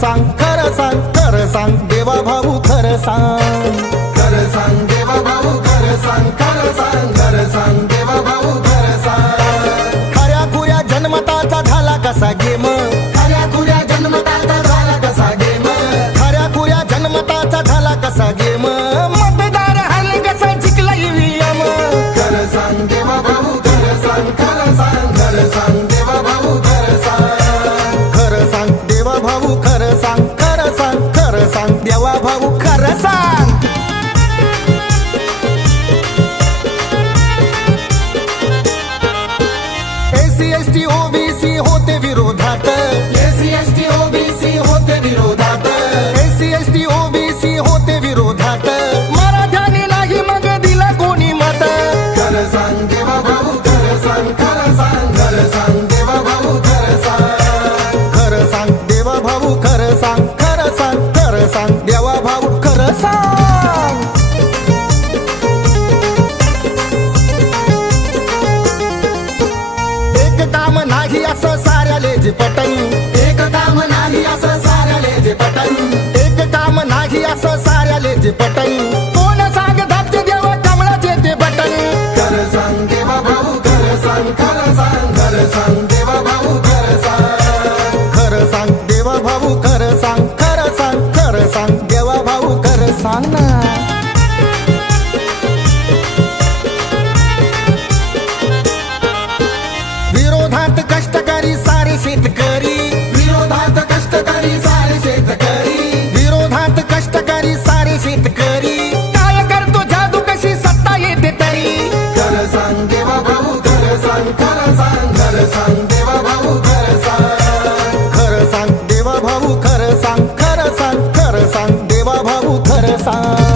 सांग खरं सांग खरं सांग देवा भाऊ खरं सांग खरं सांग देवा भाऊ खरं सांग खरं सांग खरं सांग देवा भाऊ खरं सांग खऱ्या खुऱ्या जन्मताचा झाला कसा गेम खऱ्या खुऱ्या जन्मताचा झाला कसा गेम खऱ्या खुऱ्या जन्मताचा झाला कसा गेम मतदार हल्ले कसा जिंकला ईव्हीएम खरं सांग देवा भाऊ खरं सांग खरं सांग खरं सांग देवा भाऊ खरं सांग खरं सांग देवा भाऊ खरं सांग खरं सांग खरं सांग देवा भाऊ खरं सांग एससी एसटी ओबीसी होते विरोधात एससी एसटी ओबीसी होते विरोधात एससी एसटी ओबीसी होते विरोधात मराठ्याने नाही मग दिला कोणी मत खरं सांग देवा भाऊ खरं सांग खरं सांग खरं सांग देवा भाऊ खरं सांग खरं सांग देवा भाऊ खरं सांग खरं सांग खरं सांग देवा भाऊ खरं सांग एक काम नाही असं साऱ्याले जे पटन एक काम नाही असं साऱ्याले जे पटन एक काम नाही असं साऱ्याले जे पटन कोण सांग धापते देवा कमळाचे ते बटन खरं सांग देवा भाऊ खरं सांग खरं सांग खरं सांग देवा भाऊ खरं सांग खरं सांग देवा भाऊ खरं सांग खरं सांग खरं सांग देवा भाऊ खरं सांग ना विरोधात कष्टकरी सारे शेतकरी विरोधात कष्टकरी सारे शेतकरी विरोधात कष्टकरी सारे शेतकरी काय करतो जादू कशी सत्ता येते तरी खरं सांग देवा भाऊ खरं सांग खरं सांग खरं सांग देवा भाऊ खरं सांग खरं सांग देवा भाऊ खरं सांग खरं सांग खरं सांग देवा भाऊ खरं सांग